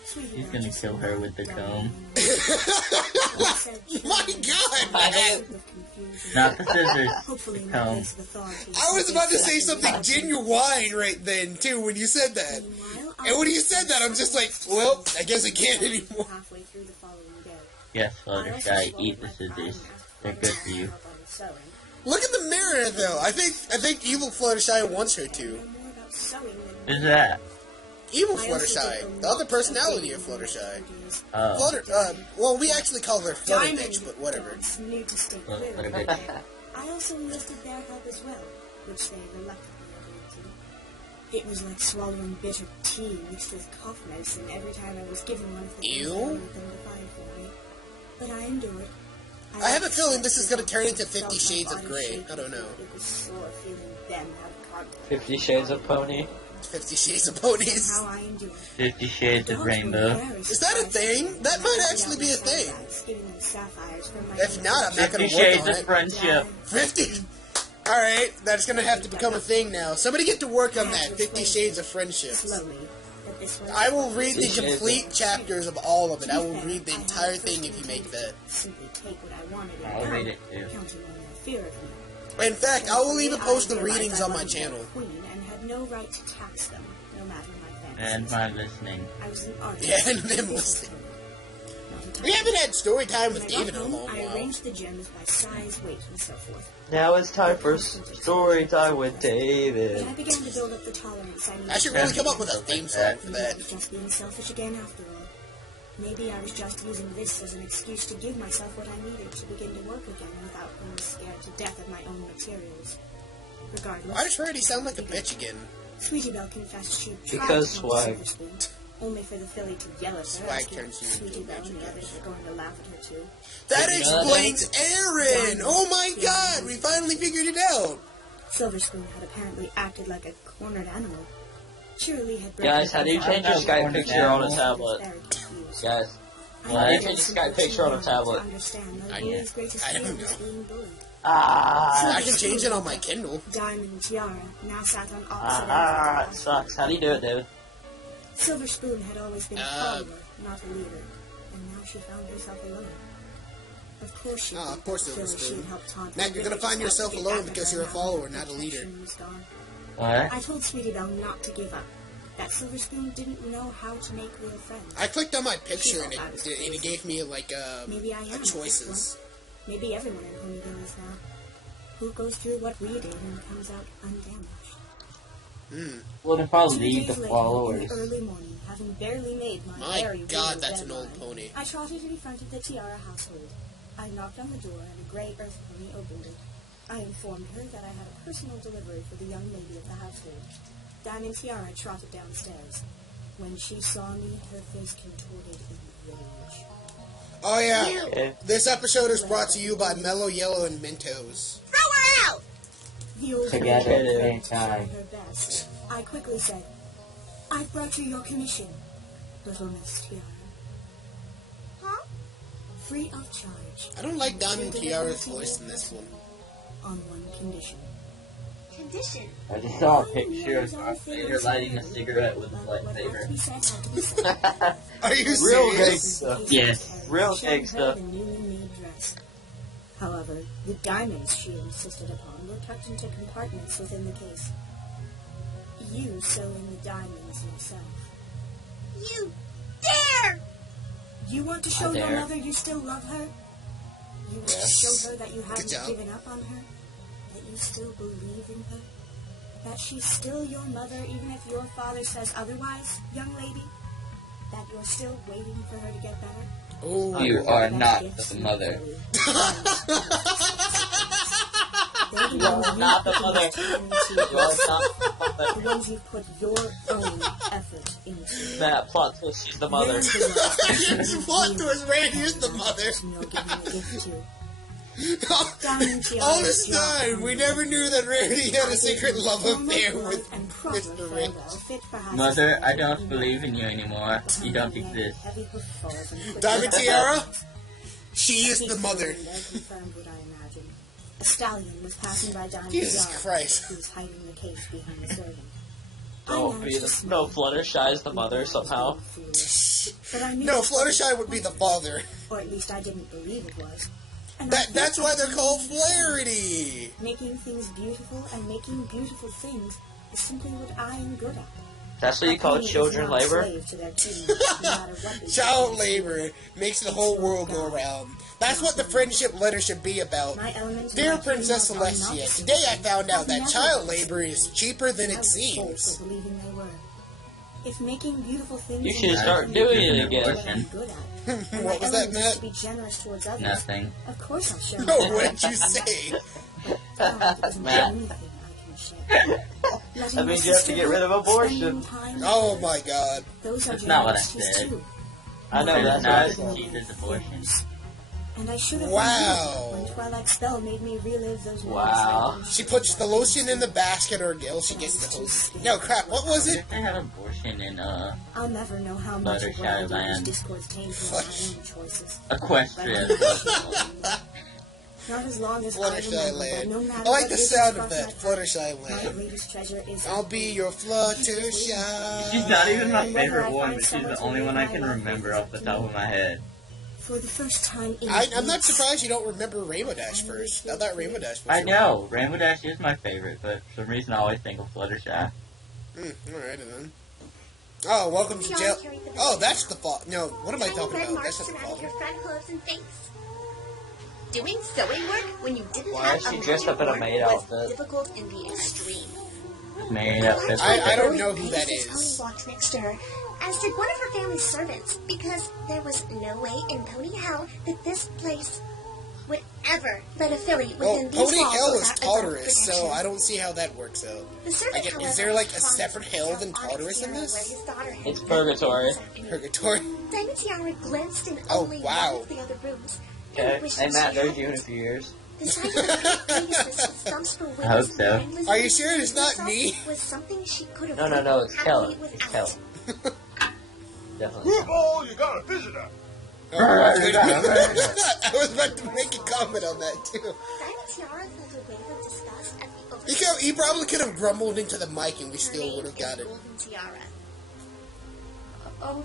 Sweetie He's Belle gonna just kill her with the comb. My God, man! Not the scissors. Hopefully The in comb. the face of authority. I was about to say something genuine right then, too, when you said that. And when you said that, I'm just like, well, I guess I can't anymore. Halfway through the following day. Yes, Fluttershy, eat the scissors. They're good for you. Look at the mirror, though. I think evil Fluttershy wants her to. Who's that? Evil Fluttershy, the other personality of Fluttershy. Oh. Well, we actually call her Flutter Bitch, but whatever. New to state Well, clearly. what a bitch. I also enlisted their help as well, which they reluctantly agreed to. It was like swallowing bitter tea mixed with cough medicine every time I was given one of the things Ew. I wanted them to find for me. But I endured. I have a feeling this is going to turn into 50 Shades of Grey. I don't know. It was sore feeling them have contact. 50 Shades of Pony. 50 Shades of Ponies. How I endured. 50 Shades of Rainbow. Is that a thing? That might actually be a thing. If not, I'm not 50 going to work Shades on of it. Friendship. 50. Alright, that's going to have to become a thing now. Somebody get to work on that. 50 Shades of Friendship. I will read the 50 Shades complete chapters of all of it. I will read the entire thing if you make that. I'll read it too. In fact, I will even post the readings on my channel. And my listening. Yeah, and them listening. We haven't had story time with David in a long I while. arranged the gems by size, weight, and so forth. Now it's time for story time with David. But I began to build up the tolerance I needed. I should really come up with a theme song for Maybe I that. was just being selfish again after all. Maybe I was just using this as an excuse to give myself what I needed to begin to work again without being scared to death of my own materials. Regardless. Why does Rarity sound like a bitch again? Sweetie Belle confessed she'd tried Because to help swag. Silver Spoon, only for the filly to yell at her, Swag asking turns you into Sweetie a Belle bitch, and the I others guess. were going to laugh at her too. That You know explains Aaron! Oh my god, we finally figured it out! Silver Spoon had apparently acted like a cornered animal. Cheerilee had Guys, how do you change your Skype picture on a tablet? Guys, how do you change your Skype picture on a tablet? I don't know. Ah, I can change it on my Kindle. Diamond Tiara now sat on opposite ends it sucks. How do you do it, David? Silver Spoon had always been a follower, not a leader, and now she found herself alone. Of course she Of course Silver Silver Spoon. she'd helped taunt Matt, the you're gonna villagers find not yourself to get alone after because her you're a now follower, that not a leader. protection was gone. What? I told Sweetie Belle not to give up. That Silver Spoon didn't know how to make real friends. I clicked on my picture and it gave me like Maybe I am choices. Maybe everyone in Ponyville is now. Who goes through what we did and comes out undamaged. Well, they'll probably 2 leave days the later, followers. in the early morning, having barely made my My very God, weary that's an old deadline, pony. I trotted in front of the Tiara household. I knocked on the door and a gray earth pony opened it. I informed her that I had a personal delivery for the young lady of the household. Diamond Tiara trotted downstairs. When she saw me, her face contorted in rage. Oh yeah, Okay. this episode is brought to you by Mellow Yellow and Mentos. Throw her out! The old Together lady at the tried same time. her best. I quickly said, "I've brought you your commission, little Miss Tiara. Huh? Free of charge. I don't like Diamond Tiara's voice in this one. On one condition." Condition. I just saw a picture of Darth Vader lighting a cigarette with a What had to lightsaber. be said had to be said. Are you Real serious? gangsta. Yes. Real Showed her gangsta. the newly made dress. However, the diamonds she insisted upon were tucked into compartments within the case. You sew in the diamonds yourself. You dare! You want to show Hi your there. mother you still love her? You want to show her that you haven't job. given up on her? That you still believe in her? That she's still your mother even if your father says otherwise, young lady? That you're still waiting for her to get better? Oh, You are That not gifts the you mother. fully. You are not the mother. You are not The ones you've put your own effort into. that plot twist. She's the mother. This plot twist, Randy is the mother. All this time, we never knew that Randy had a secret love affair with Mr. Rich. Mother, I don't believe in you anymore. You don't exist. Diamond Tiara? She is the mother. A stallion was passing by Diamond Jesus Tiara, Christ. who was hiding the case behind the servant. No, Fluttershy is the mother somehow. No, Fluttershy would be the father. Or at least I didn't believe it was. And That's why they're called Flarity. Making things beautiful and making beautiful things is simply what I am good at. That's what you call children labor? Child labor makes the whole world go around. That's what the friendship letter should be about. Dear Princess Celestia, today I found out that child labor is cheaper than it seems. If making beautiful things You should start doing it again. What was that, Matt? Be generous towards others. Nothing. Of course I'll share. No, what did you say? Matt. That means you have to get rid of abortion. Oh my god. That's not what I said. I know, That's that's not right. Jesus abortion. And I should have Wow. when Twilight Spell made me relive those Wow. moments. She puts the lotion in the basket or else she gets the hose. No, crap, what was it? They had abortion in, I'll never know how much of what I do is Shadowland. discourse came from my own choices. Equestria. Not as long as Fluttershy I remember, Land. no matter I like what the is sound across of that, my path, Fluttershy my Land. greatest treasure is I'll be your Fluttershy. She's not even my Whether favorite I one, find but she's someone the to only live one I my can life remember with off the top of my head. For the first time in I'm not weeks. surprised you don't remember Rainbow Dash first. I thought Rainbow Dash was I know, Rainbow Dash is my favorite, but for some reason I always think of Fluttershy. Alright then. Oh, welcome to jail. Oh, that's the fault. No, what am I talking about? That's not the fault. Your front hooves and face. Doing sewing work when you didn't Why have is she a dressed up in a maid was outfit? difficult in the extreme. Made up. I don't know who that Pegasus is. Pony walked next to her, as did one of her family's servants, because there was no way in Pony Hell that this place would ever let a filly Well, within these Pony walls Hell is without adult Tartarus, so protection. I don't see how that works out. The servant, Is however, there like a promised separate to hell tell than Onyx Tartarus in Tiara this? where his daughter had It's been. purgatory. Purgatory. Diamond Tiara glanced in Oh, only wow. one of the other rooms. Okay, wished and Matt she knows hadn't. you in a few years. The sight of the Pegasus with stumps for wings I hope so. and mindless Are you sure it's not herself me? Was something she could have No, lived it's happily Kelly. It's without. Kelly. Definitely. Oh, you got a visitor. Oh, I was about to make a comment on that too. Diamond Tiara felt a wave of disgust at the He probably could have grumbled into the mic and we still would have got it. golden tiara. Oh,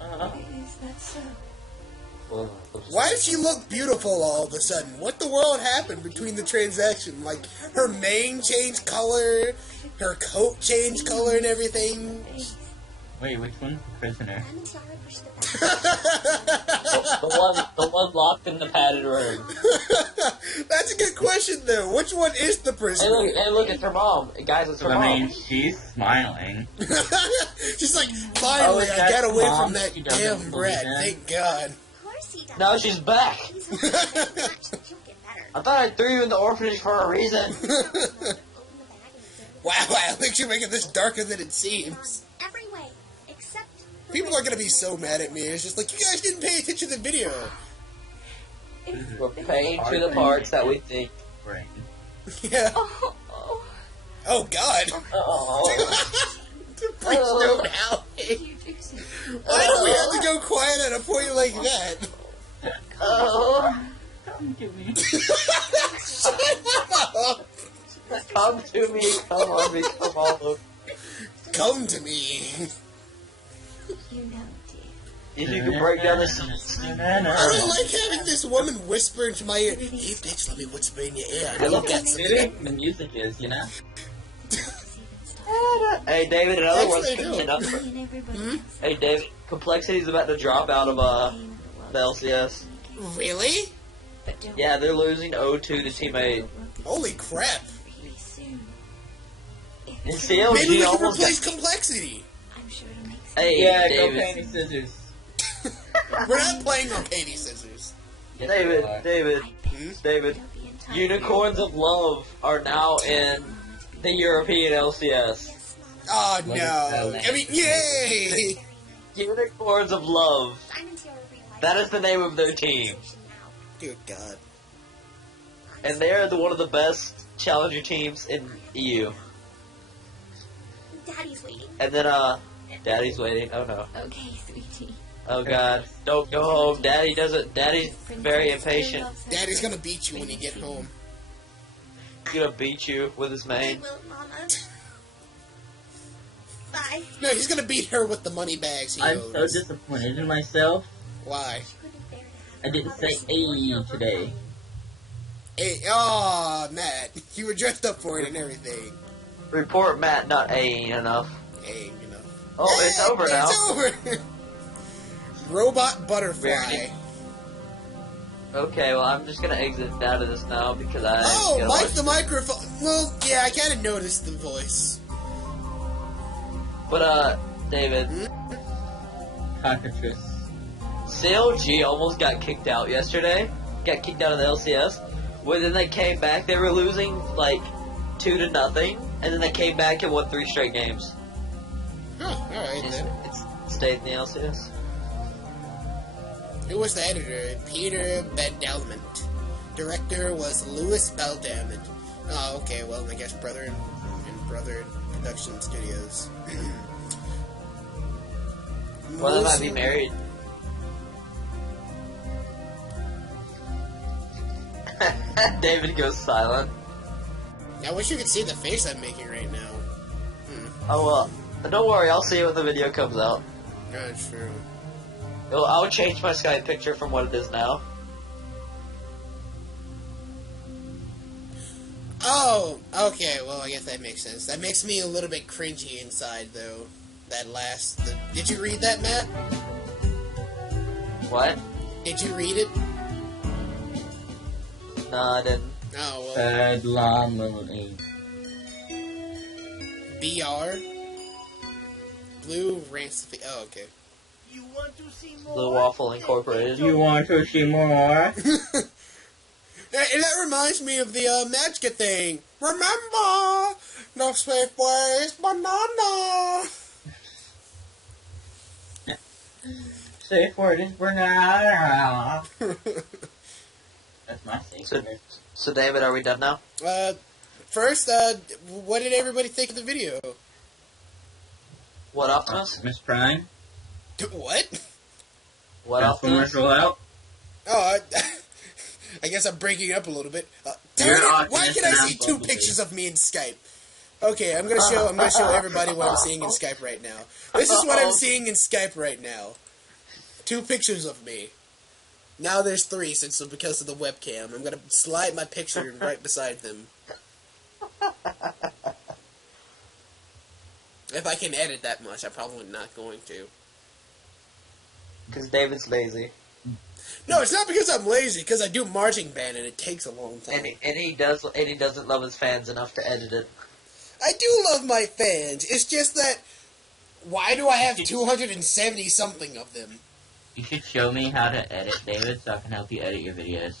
Uh-huh. is that so? Why did she look beautiful all of a sudden? What the world happened between the transaction? Like, her mane changed color, her coat changed color and everything. Wait, which one's the prisoner? Diamond Tiara pushed the back. The one locked in the padded room. That's a good question, though. Which one is the Hey, prisoner? look, it's her mom. Guys, it's her I mom. mean, she's smiling. She's like, finally, is I that got away mom from that she doesn't damn believe brat. in? Thank God. Of course he does. No, she's back. He's hoping that much that you'll get better. I thought I threw you in the orphanage for a reason. Open the bag and observe Wow, I think you're making this darker than it seems. every way except the People way are gonna be so mad at me. It's just like, you guys didn't pay attention to the video. We're paying to the parts that we think. Brain. Yeah. Oh, oh. Oh, God. Oh. Please don't help me. Why do we have to go quiet at a point like that? Oh. Come to me. Shut up. Come to me. Come on me. Come all over. Come to me. You know, dear. If you can break down this. I don't like having this woman whisper into my ear. Hey, bitch, let me whisper in your ear. I I know love you got that some. It is the music is, you know? Hey, David, another one's Actually, coming up. Hmm? Hey, David, Complexity's about to drop out of the LCS. Really? Yeah, they're losing 0-2 to Team 8. Holy crap. And CLG Maybe we can almost replace Complexity. Hey, Yeah, go David. Penny Scissors. We're not playing on Pony Scissors. David. Unicorns of Love are now in the European LCS. Oh, Love no. is I mean, yay! Unicorns of Love. That is the name of their team. Dear God. And they are one of the best challenger teams in EU. Daddy's waiting. And then, Daddy's waiting. Oh, no. Okay, sweetie. Oh, God. Don't go home. Daddy's very impatient. Daddy's gonna beat you when you get home. He's gonna beat you with his I mane. will, Mama. Bye. No, he's gonna beat her with the money bags he I'm so owes. disappointed in myself. Why? I didn't say A today. Hey, oh, Matt, you were dressed up for it and everything. Report Matt not A enough. Hey, you know. Oh, it's Hey, over now. It's over. Robot butterfly. Rarity. Okay, well, I'm just gonna exit out of this now because I. Oh, gotta Mike watch- the microphone. Well, yeah, I kind of noticed the voice. But, David, Cockatrice. CLG almost got kicked out yesterday. Got kicked out of the LCS. Well, then they came back. They were losing, like, 2-0. And then they came back and won 3 straight games. Huh, alright then. It's stayed in the LCS. Who was the editor? Peter Bedalment. Director was Louis Beldamment. Oh, okay, well, I guess Brother and Brother Production Studios. Well, they might be married. David goes silent. I wish you could see the face I'm making right now. Oh, well. Don't worry, I'll see it when the video comes out. Not true. I'll change my Skype picture from what it is now. Oh, okay, well, I guess that makes sense. That makes me a little bit cringy inside, though. Did you read that, Matt? What? Did you read it? No, I didn't. Oh, well, Bad Lamely. BR? Blue Rancid. Oh, okay. You want to see more? Blue Waffle Incorporated. You want to see more? And that reminds me of the Magic thing. Remember, no safe ways, banana. Safe word is banana. That's my safe word. So, David, are we done now? First, what did everybody think of the video? What, Optimus? Miss Prime? What? What, Optimus? Commercial out? Oh, I guess I'm breaking up a little bit. Darn You're it! Optimus Why can I and see I'm 2 Bumblebee. pictures of me in Skype? Okay, I'm gonna show everybody what I'm seeing in Skype right now. This is what I'm seeing in Skype right now. 2 pictures of me. Now there's 3 because of the webcam. I'm gonna slide my picture right beside them. If I can edit that much, I'm probably not going to. Because David's lazy. No, it's not because I'm lazy, because I do marching band and it takes a long time. And he doesn't love his fans enough to edit it. I do love my fans. It's just that, why do I have 270 something of them? You should show me how to edit, David, so I can help you edit your videos.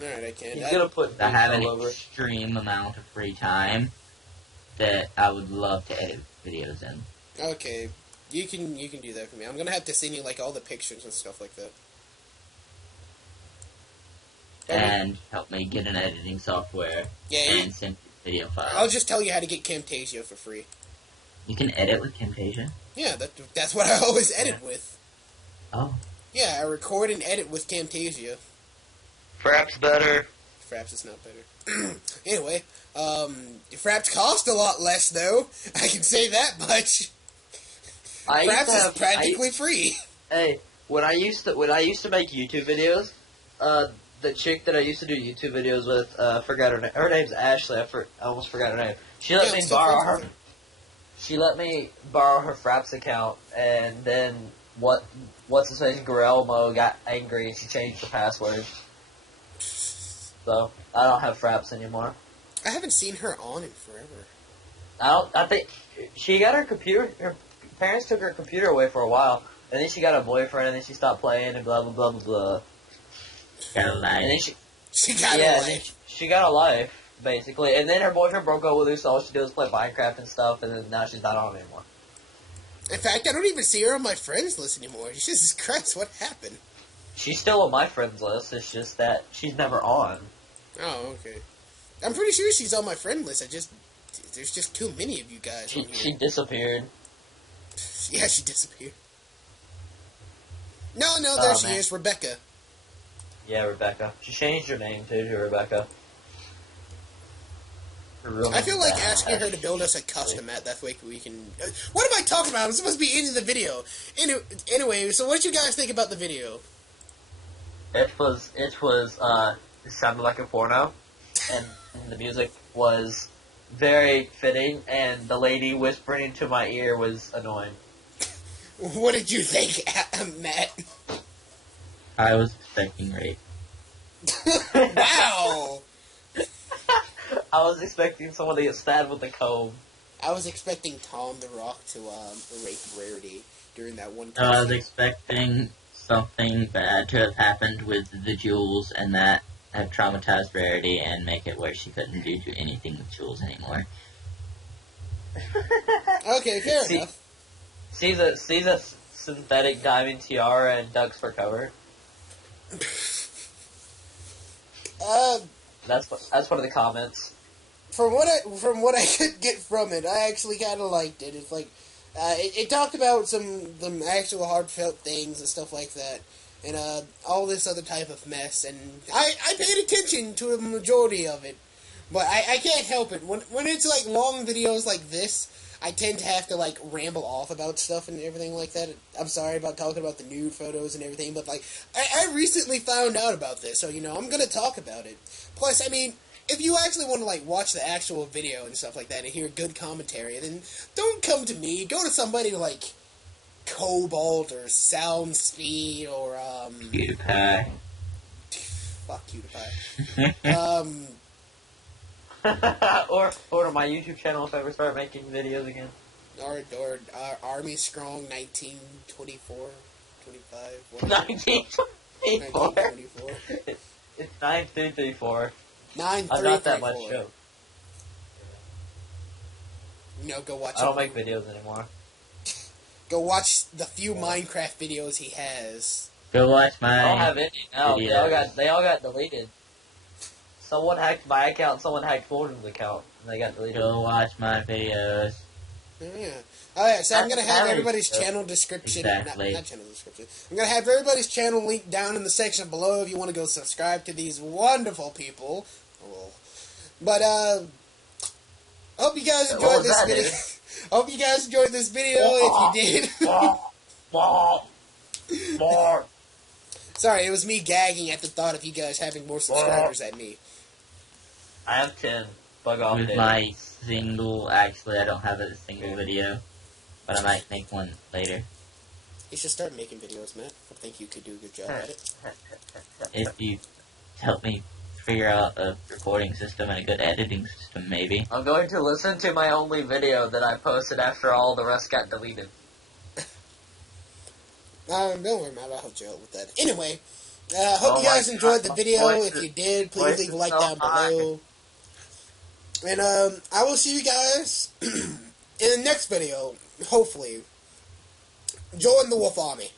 Alright, I can. He's gonna put I have an all over it. extreme amount of free time that I would love to edit videos in. Okay, you can do that for me. I'm gonna have to send you like all the pictures and stuff like that. And help me get an editing software Yeah, and send video files. I'll just tell you how to get Camtasia for free. You can edit with Camtasia? Yeah, that's what I always edit with. Oh. Yeah, I record and edit with Camtasia. Fraps better. Fraps is not better. Anyway, Fraps cost a lot less though. I can say that much. Fraps is practically free. Hey, when I used to make YouTube videos, the chick that I used to do YouTube videos with, forgot her name. Her name's Ashley. I almost forgot her name. She let Yeah, me I'm still borrow friends her. with her. she let me borrow her Fraps account, and then what's his face, Guillermo got angry and she changed the password. So I don't have Fraps anymore. I haven't seen her on in forever. I think she got her computer. Her parents took her computer away for a while, and then she got a boyfriend, and then she stopped playing, and blah blah blah blah blah. Got a life. And then She got a life. she got a life basically, and then her boyfriend broke up with her, so all she did was play Minecraft and stuff, and then now she's not on anymore. In fact, I don't even see her on my friends list anymore. Jesus Christ, what happened? She's still on my friends list. It's just that she's never on. Oh, okay. I'm pretty sure she's on my friend list. There's just too many of you guys on here. She disappeared. Yeah, she disappeared. No, there she is, Rebecca. Yeah, Rebecca. She changed her name too to Rebecca. I feel like asking her to build us a custom map. That way we can. What am I talking about? I'm supposed to be into the video. Anyway, so what did you guys think about the video? It sounded like a porno, and the music was very fitting, and the lady whispering into my ear was annoying. What did you think, Matt? I was expecting rape. Wow! I was expecting someone to get stabbed with a comb. I was expecting Tom the Rock to rape Rarity during that one. No, I was expecting something bad to have happened with the jewels, and that have traumatized Rarity and make it where she couldn't do anything with jewels anymore. Okay, fair enough. Sees a synthetic diamond tiara and ducks for cover. That's one of the comments. From what I could get from it, I actually kind of liked it. It's like it talked about some actual heartfelt things and stuff like that, and all this other type of mess. And I paid attention to the majority of it, but I can't help it when it's like long videos like this. I tend to have to like ramble off about stuff and everything like that. I'm sorry about talking about the nude photos and everything, but like I recently found out about this, so I'm gonna talk about it. Plus, I mean, if you actually want to like watch the actual video and stuff like that and hear good commentary, then don't come to me. Go to somebody like Cobalt or Sound Speed or PewDiePie. Fuck PewDiePie. or to my YouTube channel if I ever start making videos again. Or Army Strong 1924, 25. 1924. It's 9334. 9334. I'm not that much show. Go watch. I don't make videos anymore. Go watch the few Minecraft videos he has. Go watch my I don't have any. No, videos. they all got deleted. Someone hacked my account, someone hacked Gordon's account, and they got deleted. Go watch my videos. Yeah. Alright, so I'm going to have everybody's channel description. Exactly. Not channel description. I'm going to have everybody's channel linked down in the section below if you want to go subscribe to these wonderful people. But, hope you guys enjoyed this video. Hope you guys enjoyed this video. If you did. Sorry, it was me gagging at the thought of you guys having more subscribers than me. I have 10. Bug off. With my single, actually, I don't have a single video, but I might make one later. You should start making videos, Matt. I think you could do a good job at it. If you help me figure out a recording system and a good editing system, maybe. I'm going to listen to my only video that I posted after all the rest got deleted. Don't worry, Matt. I'll help you out with that. Anyway, hope you guys enjoyed the video. If you did, please leave a like down below. And I will see you guys in the next video, hopefully. Join the Wolf Army.